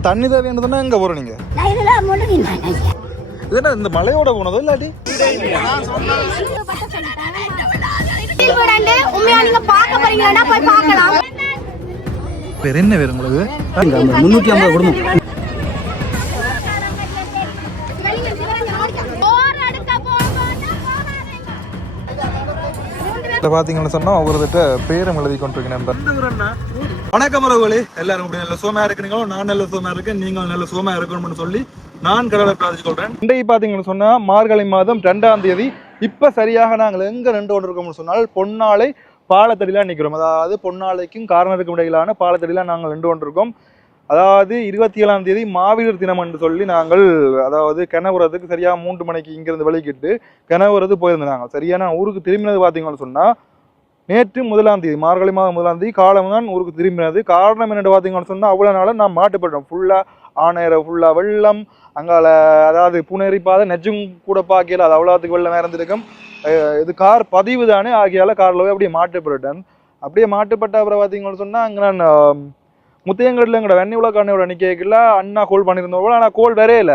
தண்ணி தேவையானதுன்னா எங்க போறோம் நீங்க? நான் முழுகினேன் இது என்ன இந்த மலையோட போனதோ இல்லாட்டி? வேற என்ன வேறு உங்களுக்கு? முன்னூற்றி ஐம்பது குடும்பம் பார்த்தீங்கன்னு சொன்னா ஒவ்வொருத்திட்ட பேரும் எழுதி கொண்டிருக்கேன் வணக்கம் உறவுகளே. எல்லாரும் இப்படி நல்ல சோமையா இருக்கிறீங்களோ? நான் நல்ல சோமையா இருக்கேன். நீங்கள் நல்ல சோமையா இருக்கணும்னு சொல்லி நான் கடவுளை பிரார்த்தி சொல்கிறேன் இன்றைக்கு பார்த்தீங்கன்னு சொன்னா மார்கழி மாதம் ரெண்டாம் தேதி. இப்ப சரியாக நாங்கள் எங்க நின்று கொண்டிருக்கோம்னு சொன்னால் பொன்னாலை பாலத்தடிலாம் நிற்கிறோம். அதாவது பொன்னாலைக்கும் காரணருக்கும் இடையிலான பாலத்தடிலாம் நாங்கள் நின்று கொண்டிருக்கோம் அதாவது இருபத்தி ஏழாம் தேதி மாவீரர் தினம் என்று சொல்லி நாங்கள் அதாவது கிணவுறதுக்கு சரியாக மூன்று மணிக்கு இங்கிருந்து வெளிக்கிட்டு கிணவுறது போயிருந்தாங்க சரியான ஊருக்கு திரும்பினது பார்த்தீங்கன்னு சொன்னால் நேற்று முதலாம் தேதி மார்கழி மாதம் முதலாம் தேதி காலம் தான் ஊருக்கு திரும்பினது. காரணம் என்னென்னு பார்த்தீங்கன்னு சொன்னால் அவ்வளோ நாளாக நான் மாட்டுப்பட்டோம். ஃபுல்லாக ஆணையரை ஃபுல்லாக வெள்ளம் அங்கால அதாவது புனேரி பாதை நெஜும் கூட பார்க்கல அது அவ்வளோத்துக்கு வெள்ளம் இறந்துருக்கும் இது கார் பதிவு தானே ஆகியால காரில் போய் அப்படியே மாட்டுப்பட்டுட்டேன். அப்படியே மாட்டுப்பட்ட அப்புறம் பார்த்தீங்கன்னு சொன்னால் அங்கே நான் ஆஹ், முத்தையங்கடல எங்களோட வெண்ணி உலக அண்ணையோட நிற்கல அண்ணா கோல் பண்ணியிருந்தோம் போல ஆனால் கோல் வரையில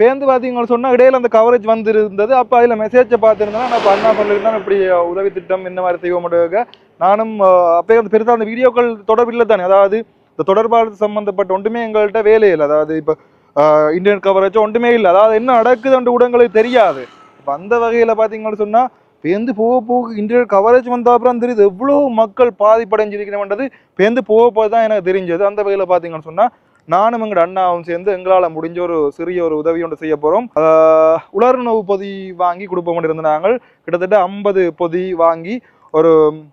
பேருந்து பார்த்தீங்கன்னு சொன்னால் இடையில அந்த கவரேஜ் வந்துருந்தது. அப்போ அதில் மெசேஜை பார்த்துருந்தேன்னா நான் இப்போ அண்ணா சொல்லியிருந்தேன் இப்படி உதவி திட்டம் இந்த மாதிரி செய்வோம் நானும் அப்போ அந்த பெருசாக அந்த வீடியோக்கள் தொடர்பில் தானே. அதாவது இந்த தொடர்பாளர் சம்மந்தப்பட்ட ஒன்றுமே எங்கள்கிட்ட வேலை இல்லை. அதாவது இப்போ இன்டர்நெட் கவரேஜ் ஒன்றுமே இல்லை. அதாவது என்ன நடக்குதுன்ற ஊடகங்களுக்கு தெரியாது. இப்போ அந்த வகையில் பார்த்தீங்கன்னு சொன்னால் பேருந்து போக போக இன்டர்நெட் கவரேஜ் வந்த அப்புறம் தெரியுது எவ்வளோ மக்கள் பாதிப்படைஞ்சிருக்கிறவன்றது பேருந்து போக போக தான் எனக்கு தெரிஞ்சது. அந்த வகையில் பார்த்தீங்கன்னு சொன்னால் நானும் எங்கள் அண்ணாவும் சேர்ந்து எங்களால் முடிஞ்ச ஒரு சிறிய ஒரு உதவி ஒன்று செய்ய போகிறோம் உலர்நோவு பொதி வாங்கி கொடுப்போம் இருந்த நாங்கள். கிட்டத்தட்ட ஐம்பது பொதி வாங்கி ஒரு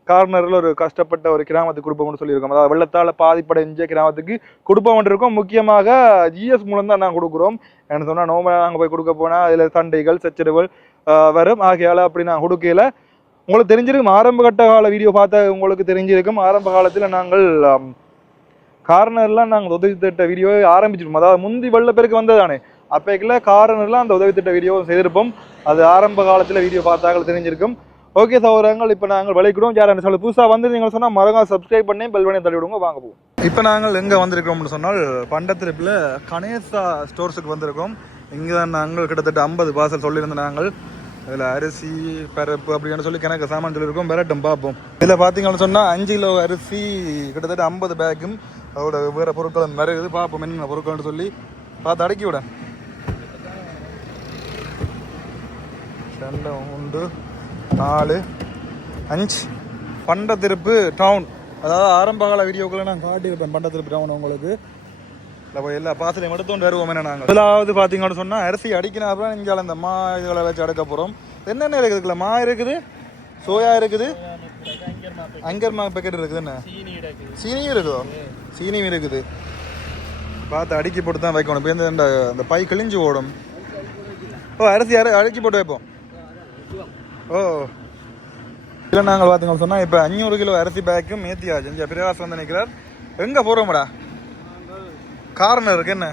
கார்னரில் ஒரு கஷ்டப்பட்ட ஒரு கிராமத்துக்கு கொடுப்போம்னு சொல்லியிருக்கோம். அதாவது வெள்ளத்தால் பாதிப்படைஞ்ச கிராமத்துக்கு கொடுப்போம் இருக்கோம். முக்கியமாக ஜிஎஸ் மூலம் தான் நாங்கள் கொடுக்குறோம். என்ன சொன்னால் நோம்பை நாங்கள் போய் கொடுக்க போனால் அதில் சண்டைகள் சச்சரவுகள் வரும். ஆகையால் அப்படி நான் கொடுக்கல. உங்களுக்கு தெரிஞ்சிருக்கும். ஆரம்ப கட்ட கால வீடியோ பார்த்த உங்களுக்கு தெரிஞ்சிருக்கும். ஆரம்ப காலத்தில் நாங்கள் கார்னர்லாம் நாங்கள் உதவி திட்ட வீடியோ ஆரம்பிச்சிருப்போம். அதாவது முந்தி வெள்ள பேருக்கு வந்ததானே அப்போக்கில் கார்னர்லாம் அந்த உதவி திட்ட வீடியோ செய்திருப்போம். அது ஆரம்ப காலத்தில் வீடியோ பார்த்தாக்கள் தெரிஞ்சிருக்கும். ஓகே சௌரங்கள் இப்போ நாங்கள் விளைக்கிறோம் யார் என்ன சொல்ல புதுசாக வந்து நீங்கள் சொன்னால் மறக்காம சப்ஸ்கிரைப் பண்ணி பெல் பண்ணி தள்ளி விடுங்க வாங்க போவோம். இப்போ நாங்கள் எங்கே வந்திருக்கோம்னு சொன்னால் பண்டத்திருப்பில் கணேசா ஸ்டோர்ஸுக்கு வந்திருக்கோம். இங்கே தான் நாங்கள் கிட்டத்தட்ட ஐம்பது பார்சல் சொல்லியிருந்த நாங்கள். இதில் அரிசி பருப்பு அப்படின்னு சொல்லி கணக்கு சாமான் சொல்லியிருக்கோம் விரட்டும் பார்ப்போம். இதில் பார்த்தீங்கன்னு சொன்னால் அஞ்சு கிலோ அரிசி கிட்டத்தட்ட ஐம்பது பேக்கும் அதோட வேறு பொருட்கள் நிறைய பார்ப்போம் என்னென்ன பொருட்கள்னு சொல்லி. பார்த்து அடக்கி விட. ரெண்டு உண்டு. நாலு. அஞ்சு. பண்டத்திருப்பு டவுன் அதாவது ஆரம்ப கால வீடியோக்களை நான் காட்டியிருப்பேன். பண்டத்திருப்பு டவுன் உங்களுக்கு. இல்லை எல்லா பாசலையும் எடுத்துட்டு வருவோம் என்ன நாங்கள். முதலாவது பார்த்தீங்கன்னு சொன்னால் அரிசி அடிக்கினா அப்புறம் இங்கே இந்த மா இதுகளை வச்சு அடக்க போகிறோம் என்னென்ன இருக்குதுல மா இருக்குது சோயா இருக்குது அங்கர் மா பேக்கெட் இருக்குது என்ன? சீனியும் இருக்குதோ? சீனியும் இருக்குது. பார்த்து அடுக்கி போட்டு தான் வைக்கணும். இப்போ இந்த அந்த பை கிழிஞ்சு ஓடும். ஓ அரிசி அரை அடுக்கி போட்டு வைப்போம். ஓ. இல்லை நாங்கள் பார்த்துங்க சொன்னால் இப்போ அஞ்சூறு கிலோ அரிசி பேக்கும் மேத்தியாச்சு இங்கே பிரகாஷ் வந்து நிற்கிறார் எங்கே போகிறோம்டா காரணம் இருக்கு என்ன?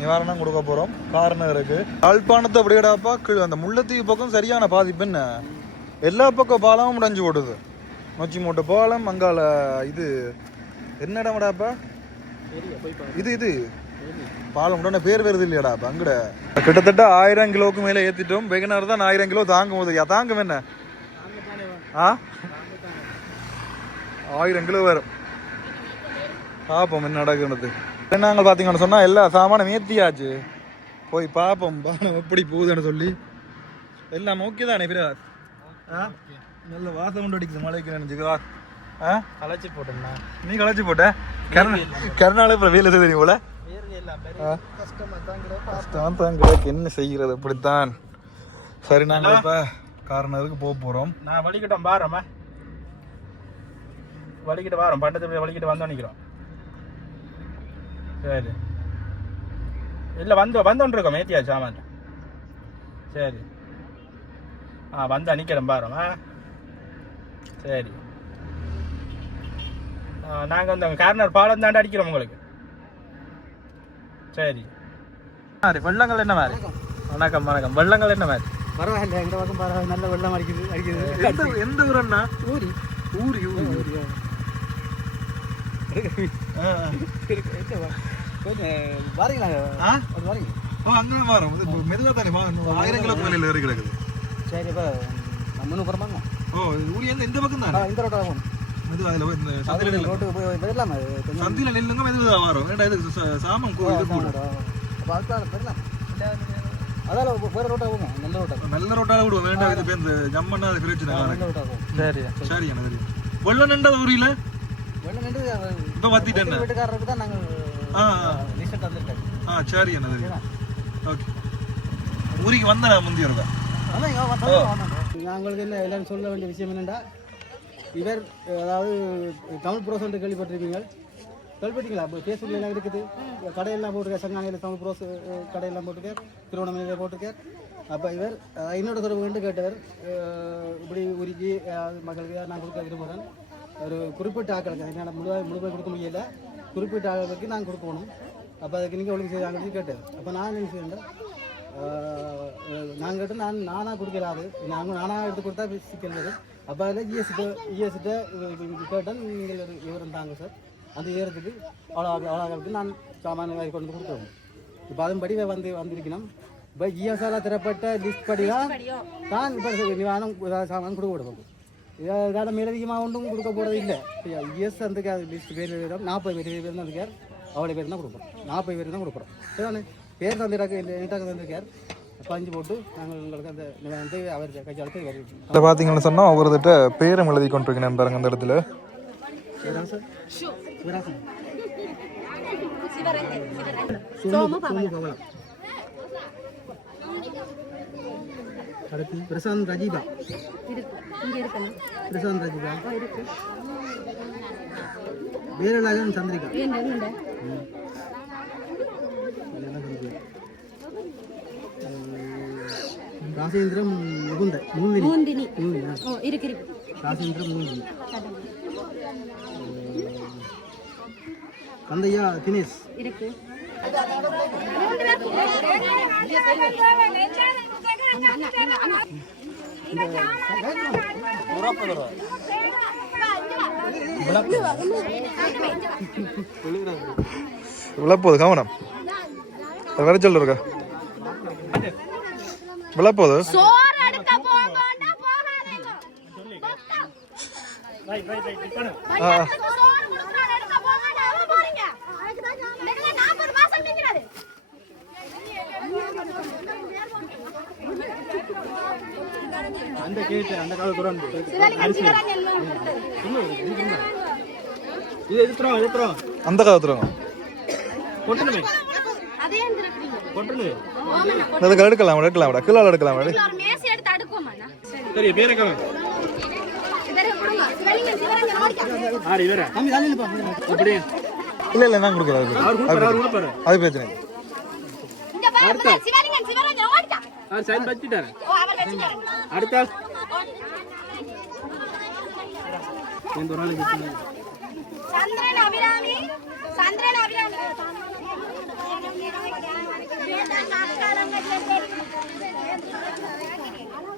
நிவாரணம் கொடுக்க போகிறோம் காரணம் இருக்கு. யாழ்ப்பாணத்தை அப்படியேடாப்பா? கீழே அந்த முல்லைத்தீவு பக்கம் சரியான பாதிப்பு என்ன? எல்லா பக்கம் பாலமும் முடிஞ்சு ஓடுது. நொச்சி மூட்டை பாலம் அங்கால இது என்ன இடம்டாப்பா இது இது. பாலம் உடனே பேர் வருது இல்லையாடா அப்ப அங்கட. கிட்டத்தட்ட ஆயிரம் கிலோவுக்கு மேலே ஏத்திட்டோம். வெகுனார் தான் ஆயிரம் கிலோ தாங்கும் போது. தாங்கும் என்ன? ஆ? ஆயிரம் கிலோ வரும். பார்ப்போம் என்ன நடக்குறது. நாங்கள் பார்த்தீங்கன்னு சொன்னால் எல்லா சாமானும் ஏத்தியாச்சு. போய் பார்ப்போம் பானம் எப்படி போகுதுன்னு சொல்லி. எல்லாம் ஓகே தானே பிராஸ்? ஆ? நல்ல வாசம் கொண்டு அடிக்குது மழைக்கு நினைச்சுக்கா ஆ? களைச்சி போட்டோம்னா நீ களைச்சு போட்ட? கருணா கருணால இப்போ வேலை தெரியும் போல கஷ்டம் தான் கிடக்கு. என்ன செய்கிறது? அப்படித்தான். சரி நாங்கள் இப்போ கார்னருக்கு போக போகிறோம் நான் வலிக்கிட்டோம் பாரம்மா. வலிக்கிட்டு வாரோம். பண்டத்தை வலிக்கிட்டு வந்தோம் நிற்கிறோம் சரி. இல்லை வந்து வந்தோன்றிருக்கோம் மேத்தியா சாமான். சரி. ஆ வந்தா நிற்கிறோம் பாரோம் சரி. நாங்கள் வந்து கார்னர் பாலம் தாண்டி அடிக்கிறோம் உங்களுக்கு. சரி. சரி வெள்ளங்கள் என்ன மாதிரி வணக்கம் வணக்கம். வெள்ளங்கள் என்ன மாதிரி பரவாயில்ல எங்க பக்கம் பரவாயில்ல. நல்ல வெள்ளம் அடிக்குது எந்த அடிக்குது எந்த ஊரண்ணா ஊரி. ஊரி ஊரி. ஊரி ஆ, ஆ. வரீங்களா? வரீங்க. ஓ அங்கே இது இப்போ மெதுவாக தானே ஆயிரம் கிலோ வேலையில் ஏறி கிடக்குது. சரி இப்போ நம்ம ஓ எந்த இந்த பக்கம் தானே? இந்த ரோட்டாக போகணும். மெதுவாக அதில் இந்த சந்தையில் நில்லுங்க ரோட்டுக்கு போய் கொஞ்சம் சந்தையில் நில்லுங்க மெதுவாக வரும் ஏன்டா இது ச- சாமான் கூ- இது கூட அதால வேறு ரோட்டாக போகும் நல்ல ரோட்டாக நல்ல ரோட்டால விடுவோம் வேண்டாம் இது பேர் இந்த ஜம்மன்னா அது பிரச்சனை. ரோட்டாக சரி சரி தெரியும் வெள்ளம் நின்றது ஊரில வெள்ளம் நின்று இப்போ வத்திட்டேன் வீட்டுக்காரருக்கு தான் நாங்கள் ஆ. லிஸ்ட் தந்துருக்காங்க ஆ சரி என்ன தெரியும் ஓகே ஊருக்கு வந்தேன் நான் முந்தைய இருக்கா அதான் இங்க வந்தாங்க. நாங்களுக்கு என்ன எல்லாரும் சொல்ல வேண்டிய விஷயம் என்னென்னா இவர் அதாவது தமிழ் ப்ரோஸ் கேள்விப்பட்டிருப்பீங்க கேள்விப்பட்டீங்களா? இப்போ ஃபேஸ்புக்கில் எல்லாம் இருக்குது? கடையெல்லாம் போட்டிருக்கார் சங்கானையில் தமிழ் ப்ரோஸ் கடையெல்லாம் போட்டிருக்கார் திருவண்ணாமலையில் போட்டிருக்கார் அப்போ இவர் என்னோட தொடர்பு கண்டு கேட்டவர் இப்படி உருக்கி மக்களுக்கு நான் கொடுக்க விரும்புகிறேன். ஒரு குறிப்பிட்ட ஆட்களுக்கு என்னால் முழுவாக முழுமையாக கொடுக்க முடியல. குறிப்பிட்ட ஆக்களுக்கு நான் கொடுக்கணும். அப்போ அதுக்கு நீங்கள் ஒழுங்கு செய்யாங்கன்னு கேட்டேன். அப்போ நான் என்ன செய்யணும் நான் கேட்டு நான் நானாக கொடுக்கலாது நாங்கள் நானாக எடுத்து கொடுத்தா சிக்கல் வரும் அப்போ அதில் ஜிஎஸ்கிட்ட ஜிஎஸ்கிட்ட கேட்டேன் நீங்கள் ஒரு விவரம் தாங்க சார் அந்த விவரத்துக்கு அவ்வளோ அவ்வளோ அளவுக்கு நான் சாமான வாங்கி கொண்டு வந்து கொடுத்துருவோம் இப்போ அதன்படி வந்து வந்திருக்கணும் இப்போ ஜிஎஸ்ஆல தரப்பட்ட லிஸ்ட் படி தான் தான் இப்போ நிவாரணம் சாமான் கொடுக்க விடுவோம் இதால் மேலதிகமாக ஒன்றும் கொடுக்க போகிறது இல்லை இஎஸ் அந்த லிஸ்ட் பேர் நாற்பது பேர் பேர் தான் இருக்கார் அவ்வளோ பேர் தான் கொடுப்போம் நாற்பது பேர் தான் கொடுக்குறோம் சரிதானே பேர் தந்திராக்க நீட்டாக தந்திருக்கார். பஞ்சு போட்டு நாங்கள் உங்களுக்கு அந்த வந்து அவர் கையாளுக்கு வருவோம் இதை பார்த்தீங்கன்னு சொன்னால் ஒவ்வொருத்திட்ட பேரும் எழுதி கொண்டிருக்கேன் பாருங்க அந்த இடத்துல. அடுத்து பிரசாந்த் ரஜீபா இருக்கு இங்க இருக்கணும் பிரசாந்த் ரஜீபா வீரராஜன் சந்திரிகா ராசேந்திரம் முகுந்த மூந்தினி இருக்கு இருக்கு ராசேந்திரம் மூந்தினி கந்தையா தினேஷ். இருக்கு. விழப்போகுது கவனம். வர சொல்லுருக்கா மாசம் நிக்கிறாரு அந்த கேட்டு அந்த கால குரான் சிவலிங்கம் சிவராஜ் எல்லாம் இது எதுக்குறோம் எதுக்குறோம் அந்த காலத்துறோங்க அதுக்கு எடுக்கலாம் எடுக்கலாம் கீழே எடுக்கலாம் ஒரு மேசை எடுத்து அடுக்குவோமா சரி சரி பேரை இல்லை இல்லை நான் கொடுக்குறேன் அவர் கொடுப்பாரு அவர் கொடுப்பாரு. அது பிரச்சனை இல்லை. இங்க பாருங்க சிவலிங்கம் சிவராஜ் ஓடிக்க. அவர் சைன் வச்சுட்டாரு ஓ அவர் வச்சுட்டாரு. அடுத்த இந்த ஒரு நாளைக்கு சந்திரன் அபிராமி. சந்திரன் அபிராமி.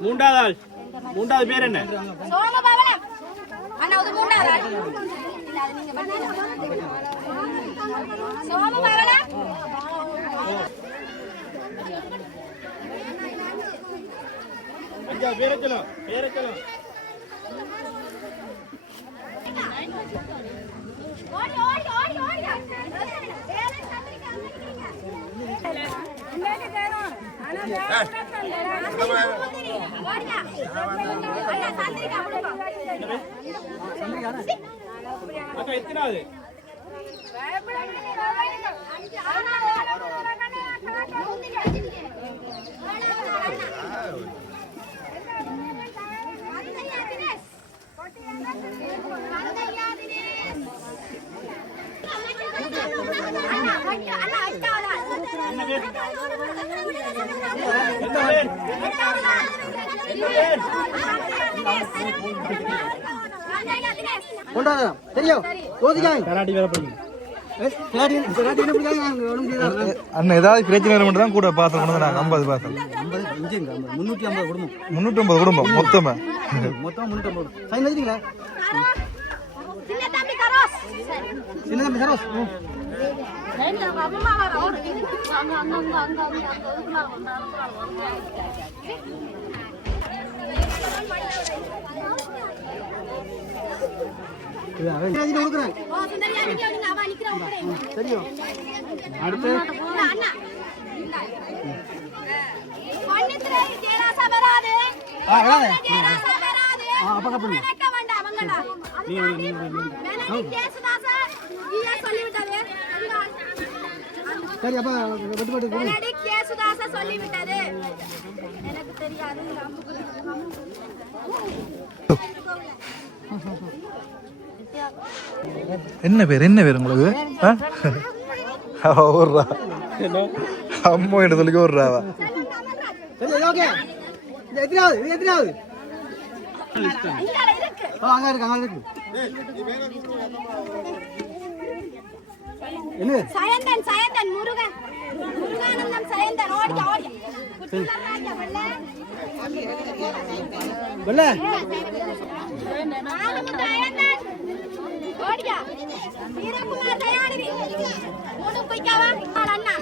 மூன்றாவது ஆள். மூன்றாவது பேர் என்ன? சோமபவனம் அண்ணா அது மூணாவது ஆள். இல்ல, அது நீங்க பண்ணீங்க. சோமபவனம் ஐயா பேரை சொல்லும் பேரை சொல்லும் ஓடி ஓடி ஓடி ஓடி வேலை சந்திரிக்கா இன்னைக்கு தேடும் அண்ணா அண்ணா அண்ணா சந்திரிக்கா கொடுங்க அக்கா எத்தனாவது கொண்டாடா தெரியும். பண்ணுங்க முடியாது. அண்ணன் ஏதாவது பிரச்சனை மட்டும் தான் கூட பாசம் கொண்டு ஐம்பது பாசம் ஐம்பது இஞ்சுங்க முந்நூற்றி ஐம்பது? குடும்பம் ஐம்பது குடும்பம். மொத்தமா. மொத்தம் ஐம்பது சைன் வச்சுங்களா கரோஸ் சின்ன தம்பி சரோஸ் அம்மா வர தெரியும் அடுத்து அண்ணா சரி அப்ப வெட்டு கொடு. வேணாடி கேசுதாசா சொல்லிவிட்டது. எனக்கு தெரியாது என்ன பேர் என்ன பேர் உங்களுக்கு? ஓடுறா அம்மா என்ன சொல்லி ஓடுறாவா எத்தனாவது அங்க இருக்கு அங்க இருக்கு. என்ன? சயந்தன் சயந்தன் முருகன். முருகானந்தம் சயந்தன். ஓடியா குட்டிலராஜா வெள்ள. அயந்தன் வீரகுமார் தயாநிதி மூணு அண்ணா.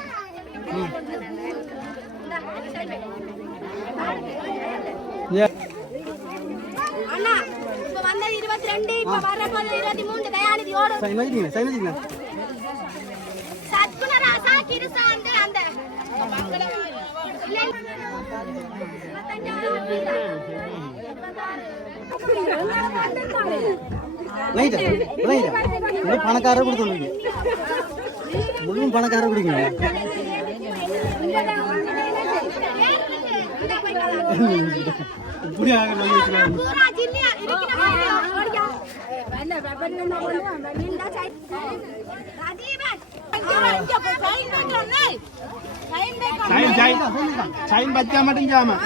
அண்ணா இப்ப வந்தது இருபத்தி ரெண்டு இப்ப வர்ற போது இருபத்தி மூணு தயாநிதி ஓடும் சைன் வச்சுக்கீங்க சைன் வச்சுக்கீங்க சத்குணராசா கிருசா வந்து அந்த இல்லை. லைட்டா லைட்டா. இது பணக்காரர் கொடுத்துருவீங்க முழுவதும் பணக்காரர் குடிக்கீங்க இப்படி ஆக பூரா சைன். சைன். சைன் சைன் சைன் பச்சா மட்டும் ஜாமா.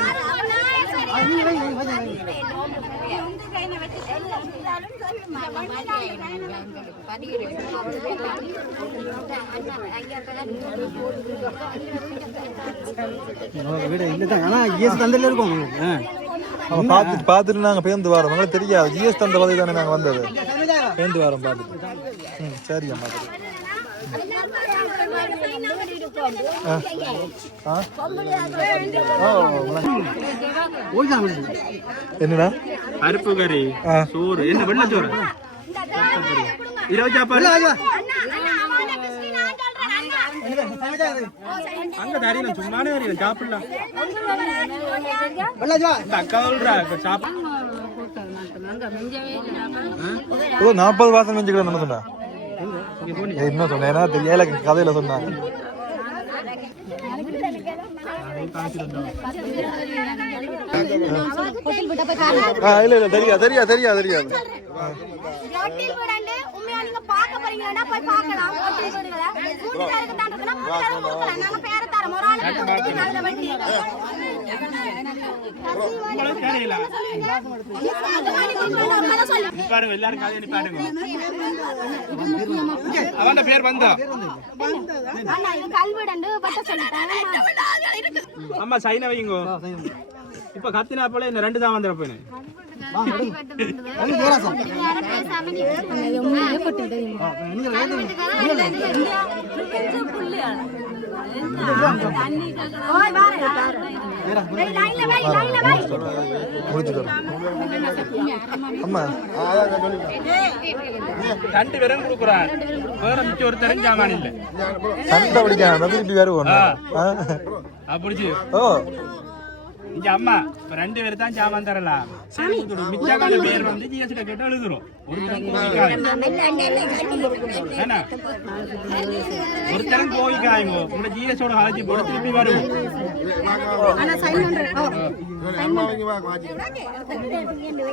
வீடு இல்லை தான். ஆனால் இஎஸ் தந்தில் இருக்கும். ஆ. அவன் பார்த்துட்டு பார்த்துட்டு நாங்கள் பேருந்து வரோம். உங்களுக்கு தெரியாது. ஜிஎஸ் தந்த வதை தானே நாங்கள் வந்தது. பேருந்து வரோம் பார்த்துட்டு. ம் சரி அம்மா. சரி ஆ ஆ ஓடிதான் என்னடா? பருப்பு கறி சோறு. என்ன வெள்ளச்சோறு இருபது சாப்பாடு. அண்ணா, அண்ணா, அவனை கிறிஸ்டி நான் சொல்றேன், அண்ணா. அங்க தரீங்க சும்மானே வரீங்க சாப்பிடலாம் அக்கா சொல்றா சாப்பிட ஓ நாற்பது வாசம் செஞ்சுக்கிறேன் என்ன சொன்னா. என்ன சொன்னேன். தெரியல கதையில சொன்னாங்க இல்ல இல்ல தெரியாது தெரியாது தெரியாது போய் தெரியல எல்லாரும் கதையை நிப்பாடுங்க அவன் பேர் வந்தா அம்மா சைன வைங்க. இப்ப கத்தினா போல இந்த ரெண்டு தான் வந்துட போயினேன் ரெண்டு பேரும் கொடுக்குறான் வேற மிச்சம் ஒரு தெரிஞ்சாமான் இல்ல. சண்டை பிடிக்காம திருப்பி வேறு ஒண்ணு ஆ. அப்படிச்சு ஓ. இங்க அம்மா இப்ப ரெண்டு பேர் தான் ஜாமான் தரலாம். மிச்சக்கான பேர் வந்து ஜிஎஸ்டி கேட்டு எழுதுறோம். ஒருத்தரும் கோவிக்காயுங்க உங்க ஜிஎஸ்டியோட அழைச்சி போட திருப்பி வருவோம். அண்ணா சைன் பண்றேன். ஓ சைன் பண்றேன்.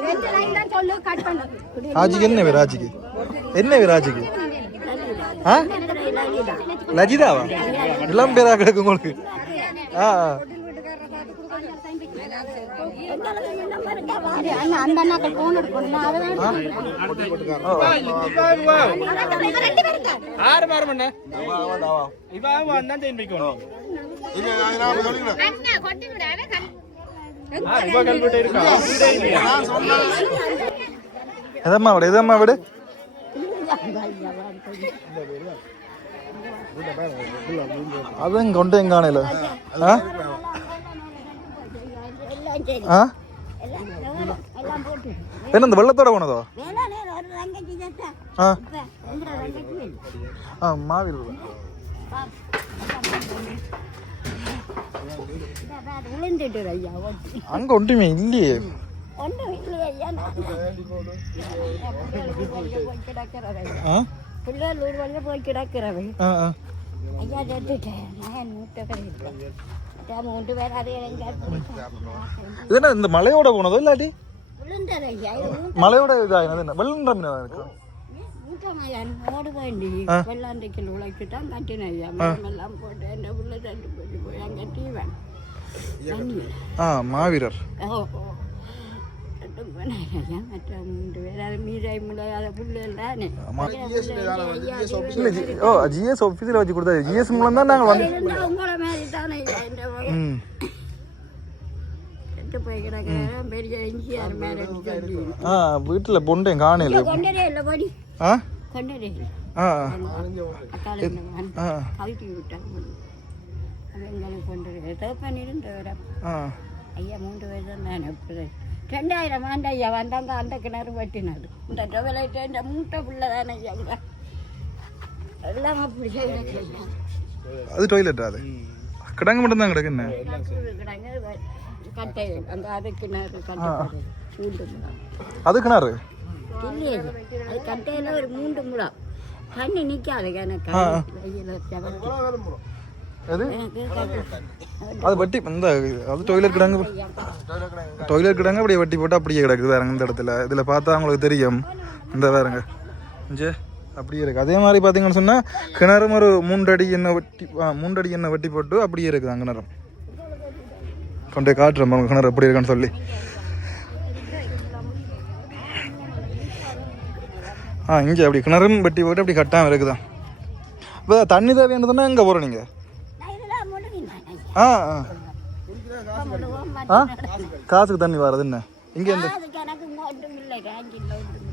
ரெண்டு லைன் தான் சொல்லு கட் பண்ணு. ராஜிக்கு என்ன பேர் ராஜிக்கு? என்ன பேர் ராஜிக்கு? ஆ? லஜிதாவா இளம் பேரா கிடக்கு உங்களுக்கு. ஆ. அந்த அண்ணாக்கள் போன் எடுக்கணும் ஆறு மாறு செயின் வைக்கணும் எதம்மா விடு எதம்மா விடு அதுவும் கொண்டு எங்கானையில் ஆ ஆ? என்ன இந்த வெள்ளத்தோட போனதோ? ஆ. ஆ மாவீர் அங்கே ஒன்றுமே இல்லையே. ஒன்றும் இல்லையா ஐயா போய் கிடக்கிறவை ஆ? பிள்ளைகள் ஊர்வலில் போய் கிடக்கிறவை ஆ ஆ. ஐயா செத்துட்டேன் நான் மூட்டை கிடையாது மூன்று பேர் அது எங்க இது என்ன இந்த மலையோட போனதோ இல்லாட்டி? மலையோட இதாகினது என்ன? வெள்ளன்ற மீன் இருக்கு? மூட்டமையான் ஓடு வேண்டி. வெள்ளாண்டைக்கில் உழைக்கு தான் கட்டின ஐயா மரமெல்லாம் போட்டு என் உள்ள தண்டு போட்டு போய் அங்கே டீவன் ஆ மாவீரர். ஓ ஓ ஜிஎஸ் ஆஃபீஸில் வச்சு கொடுத்தாரு ஜிஎஸ் மூலம் தான் நாங்கள் வந்து ஆ வீட்டில் பொண்டேன் காணையில் கொண்டதே இல்லை படி. ஆ? ஆ. ஆ. எங்களுக்கு கொண்டு ஏதோ பண்ணிருந்து வர ஆ. ஐயா மூன்று பேர் தான் நான் எப்படி ரெண்டாயிரம் ஆண்டு ஐயா வந்தாங்க அந்த கிணறு வெட்டினது. இந்த டொவலைட்டு இந்த மூட்டை புள்ள தானே ஐயா. எல்லாம் அப்படி அது டாய்லெட் அது? கிடங்கு மட்டும்தான் கிடக்கு என்ன? கட்டை அந்த அது கிணறு கட்டை அது கிணறு? இல்லையே அது கட்டையில் ஒரு மூன்று முழம். தண்ணி நிற்காது எனக்கு. எது கட்டு அது வட்டி இந்த அது டாய்லெட் கிடங்கு. டாய்லெட் கிடங்கு. அப்படியே வட்டி போட்டு அப்படியே கிடக்குது வேறங்க இந்த இடத்துல. இதில் பார்த்தா உங்களுக்கு தெரியும். இந்த வேறங்க இங்கே அப்படியே இருக்கு. அதே மாதிரி பார்த்தீங்கன்னு சொன்னால் கிணறும் ஒரு மூன்றடி எண்ணெய் வட்டி மூன்றடி எண்ணெய் வட்டி போட்டு அப்படியே இருக்குது அந்த கிணறும் கொண்டு போய் காட்டுறேன் பாருங்க கிணறு எப்படி இருக்குன்னு சொல்லி. ஆ இங்கே அப்படி கிணறும் வெட்டி போட்டு அப்படி கட்டாமல் இருக்குதான் இப்போ தண்ணி தேவையானதுன்னா எங்கே போகிறோம் நீங்கள் ஆ ஆ. காசுக்கு தண்ணி வர்றது என்ன? இங்கே ஒன்றும்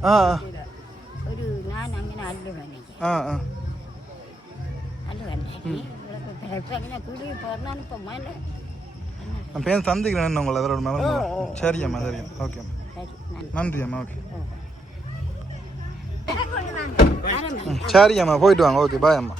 ஆ ஆ. ஆ நான் பேர் சந்திக்கிறேன் உங்களை வேற மேலே? சரி அம்மா சரி. ஓகே அம்மா. சரி நான் நன்றி அம்மா ஓகே. வரேன் சரி அம்மா போயிட்டு வாங்க. ஓகே பாய் அம்மா.